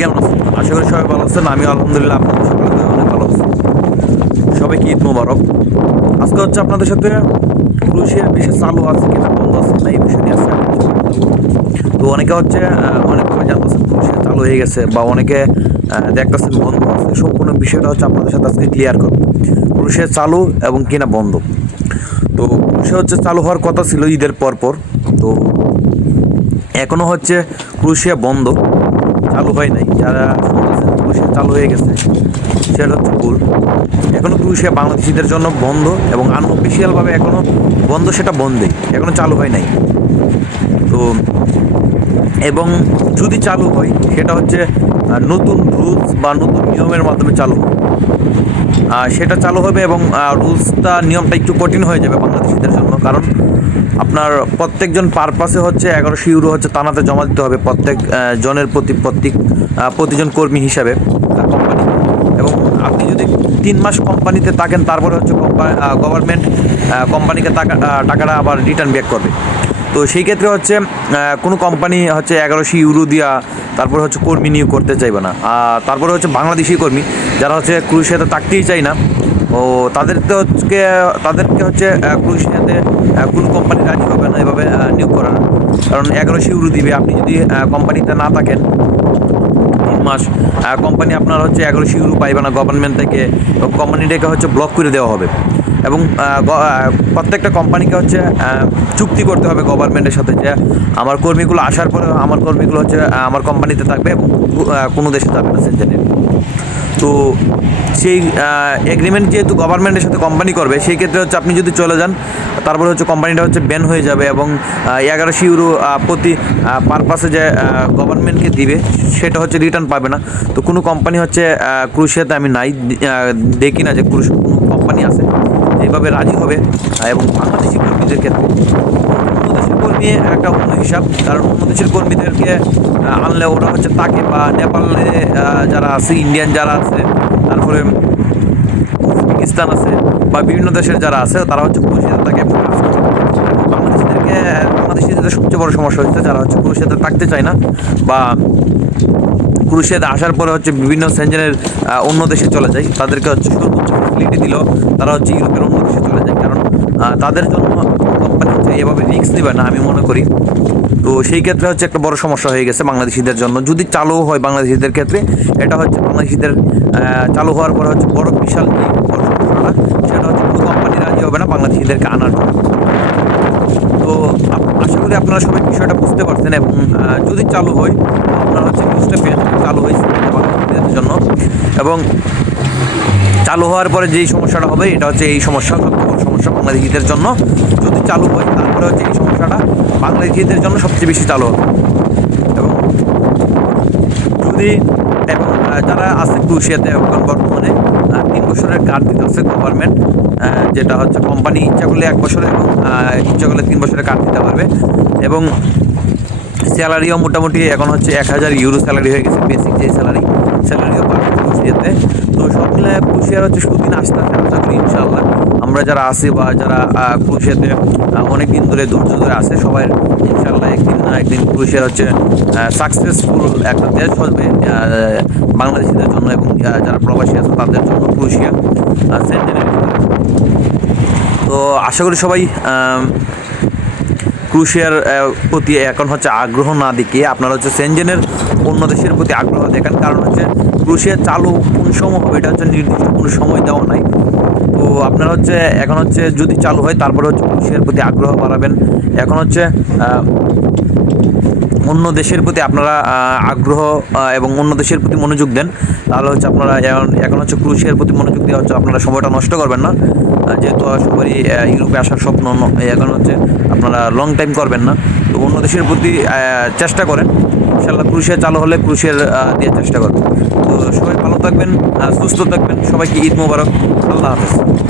কেমন আছেন? আশা করি সবাই ভালো আছেন। আমি আলহামদুলিল্লাহ আপনাদের সকলে অনেক ভালো আছি সবাইকে ঈদ মোবারক। আজকে হচ্ছে আপনাদের সাথে ক্রুশিয়ার বিষয় চালু আছে কিনা বন্ধ আছে না এই বিষয় নিয়ে বলব। তো অনেকে হচ্ছে অনেক সময় জানতেছেন ক্রুশিয়া চালু হয়ে গেছে বা অনেকে দেখতেছেন বন্ধ আছে। সম্পূর্ণ বিষয়টা হচ্ছে আপনাদের সাথে আজকে ক্লিয়ার করব ক্রুশিয়া চালু এবং কিনা বন্ধ। তো ক্রুশিয়া হচ্ছে চালু হওয়ার কথা ছিল ঈদের পর পর তো এখনও হচ্ছে ক্রুশিয়া বন্ধ। চালু হয় নাই। যারা ক্রুশিয়া চালু হয়ে গেছে, সেটা হচ্ছে ভুল। এখনও ক্রুশিয়া বাংলাদেশিদের জন্য বন্ধ এবং আনঅফিসিয়ালভাবে এখনও বন্ধ, সেটা বন্ধই, এখনও চালু হয় নাই। তো, এবং যদি চালু হয়, সেটা হচ্ছে নতুন রুলস বা নতুন নিয়মের মাধ্যমে চালু সেটা চালু হবে এবং রুলসটা, নিয়মটা একটু কঠিন হয়ে যাবে জন্য কারণ আপনার প্রত্যেকজন পারপাসে হচ্ছে এগারোশো ইউরো হচ্ছে তানাতে জমা দিতে হবে প্রত্যেক জনের প্রতি, প্রত্যেক প্রতিজন কর্মী হিসাবে কোম্পানি এবং আপনি যদি তিন মাস কোম্পানিতে থাকেন, তারপরে হচ্ছে গভর্নমেন্ট কোম্পানিকে টাকা টাকাটা আবার রিটার্ন ব্যাক করবে। তো সেই ক্ষেত্রে হচ্ছে কোনো কোম্পানি হচ্ছে এগারোশো ইউরো দিয়া তারপরে হচ্ছে কর্মী নিয়োগ করতে চাইবে না। তারপরে হচ্ছে বাংলাদেশি কর্মী, যারা হচ্ছে ক্রুশিয়াতে থাকতেই চায় না ও, তাদেরকে হচ্ছে তাদেরকে হচ্ছে ক্রুশিয়াতে কোনো কোম্পানি রাজি হবে না এভাবে নিয়োগ করার কারণ এগারোশো ইউরো দিবে। আপনি যদি কোম্পানিতে না থাকেন, তিন মাস কোম্পানি আপনার হচ্ছে এগারোশো ইউরো পাইবে না গভর্নমেন্ট থেকে কোম্পানিটাকে হচ্ছে ব্লক করে দেওয়া হবে। এবং প্রত্যেকটা কোম্পানিকে হচ্ছে চুক্তি করতে হবে গভর্নমেন্টের সাথে যে, আমার কর্মীগুলো আসার পরে আমার কর্মীগুলো হচ্ছে আমার কোম্পানিতে থাকবে এবং কোনো দেশে যাবে না সেঞ্জেনে তো সেই এগ্রিমেন্ট যেহেতু গভর্নমেন্টের সাথে কোম্পানি করবে, সেই ক্ষেত্রে হচ্ছে আপনি যদি চলে যান, তারপরে হচ্ছে কোম্পানিটা হচ্ছে ব্যান হয়ে যাবে এবং এগারোশো ইউরো প্রতি পারপাসে যে গভর্নমেন্টকে দিবে, সেটা হচ্ছে রিটার্ন পাবে না। তো কোনো কোম্পানি হচ্ছে ক্রুশিয়াতে আমি নাই দেখি না যে ক্রুশ কোনো কোম্পানি আছে এইভাবে রাজি হবে এবং বাংলাদেশি কর্মীদের ক্ষেত্রে। কর্মী একটা অন্য হিসাব, কারণ অন্য দেশের কর্মীদেরকে আনলে ওরা হচ্ছে তাকে বা নেপালে যারা আছে, ইন্ডিয়ান যারা আছে, তারপরে উজবেকিস্তান আছে বা বিভিন্ন দেশের যারা আছে, তারা হচ্ছে ক্রুশিয়াতে তাকে। বাংলাদেশিদেরকে, বাংলাদেশিদের সবচেয়ে বড় সমস্যা হচ্ছে, যারা হচ্ছে ক্রুশিয়াতে থাকতে চায় না বা ক্রুশিয়াতে আসার পরে হচ্ছে বিভিন্ন সেঞ্জনের অন্য দেশে চলে যায়, তাদেরকে হচ্ছে সর্বোচ্চ ফেসিলিটি দিল, তারা হচ্ছে ইউরোপের অন্য দেশে চলে যায় কারণ তাদের জন্য এভাবে রিস্ক নেবে না, আমি মনে করি। তো সেই ক্ষেত্রে হচ্ছে একটা বড় সমস্যা হয়ে গেছে বাংলাদেশিদের জন্য। যদি চালু হয় বাংলাদেশিদের ক্ষেত্রে, এটা হচ্ছে বাংলাদেশিদের চালু হওয়ার পরে হচ্ছে বড় বিশাল সেটা হচ্ছে কোনো কোম্পানি রাজি হবে না বাংলাদেশিদেরকে আনার জন্য। তো আশা করি আপনারা সবাই বিষয়টা বুঝতে পারছেন এবং যদি চালু হয় আপনারা হচ্ছে নিউজটা পেয়ে চালু হয়েছে বাংলাদেশিদের জন্য। এবং চালু হওয়ার পরে যেই সমস্যাটা হবে, এটা হচ্ছে এই সমস্যা সমস্যা বাংলাদেশিদের জন্য। যদি চালু হয় তারপরে হচ্ছে এই সমস্যাটা বাংলাদেশিদের জন্য সবচেয়ে বেশি চালু হবে এবং যদি এবং যারা আছে ক্রুশিয়াতে এখন বর্তমানে তিন বছরের কার্ড দিতে আছে গভর্নমেন্ট যেটা হচ্ছে কোম্পানি ইচ্ছা করলে এক বছরে এবং ইচ্ছা করলে তিন বছরের কার্ড দিতে পারবে। এবং স্যালারিও মোটামুটি এখন হচ্ছে এক হাজার ইউরো স্যালারি হয়ে গেছে বেসিক যে স্যালারি স্যালারিও পাবে ক্রুশিয়াতে। তো সব মিলে ক্রুশিয়ার হচ্ছে সুদিন আসতে আসতে আশা করি ইনশাআল্লাহ। আমরা যারা আছি বা যারা আহ, ক্রুশিয়াতে অনেক দিন ধরে ধৈর্য ধরে আছে সবাই ইনশাআল্লাহ একদিন না একদিন ক্রুশিয়ার হচ্ছে সাকসেসফুল একটা দেশ হবে বাংলাদেশিদের জন্য এবং যারা প্রবাসী আছে তাদের জন্য ক্রুশিয়া তো আশা করি সবাই ক্রুশিয়ার প্রতি এখন হচ্ছে আগ্রহ না দেখিয়ে আপনারা হচ্ছে সেনজেনের অন্য দেশের প্রতি আগ্রহ দেখান কারণ হচ্ছে ক্রুশিয়া চালু কোন সময় হবে এটা হচ্ছে নির্দিষ্ট কোনো সময় দেওয়া নাই। তো আপনারা হচ্ছে, এখন হচ্ছে যদি চালু হয়, তারপরে হচ্ছে ক্রুশিয়ার প্রতি আগ্রহ বাড়াবেন। এখন হচ্ছে অন্য দেশের প্রতি আপনারা আগ্রহ এবং অন্য দেশের প্রতি মনোযোগ দেন, তাহলে হচ্ছে আপনারা এখন হচ্ছে ক্রুশিয়ার প্রতি মনোযোগ দেওয়া হচ্ছে, আপনারা সময়টা নষ্ট করবেন না। যেহেতু সবারই ইউরোপে আসার স্বপ্ন এখন হচ্ছে আপনারা লং টাইম করবেন না। তো অন্য দেশের প্রতি চেষ্টা করেন। ইনশাল্লাহ ক্রুশিয়া চালু হলে ক্রুশিয়ার দেওয়ার চেষ্টা করব। তো সবাই ভালো থাকবেন সুস্থ থাকবেন। সবাইকে ঈদ মোবারক। আল্লাহ হাফেজ।